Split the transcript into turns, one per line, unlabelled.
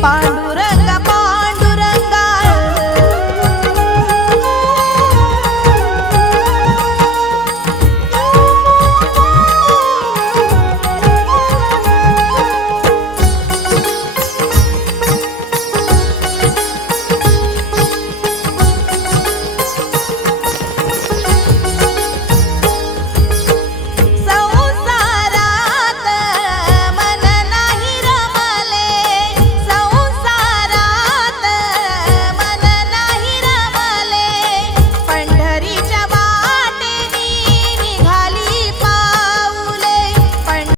find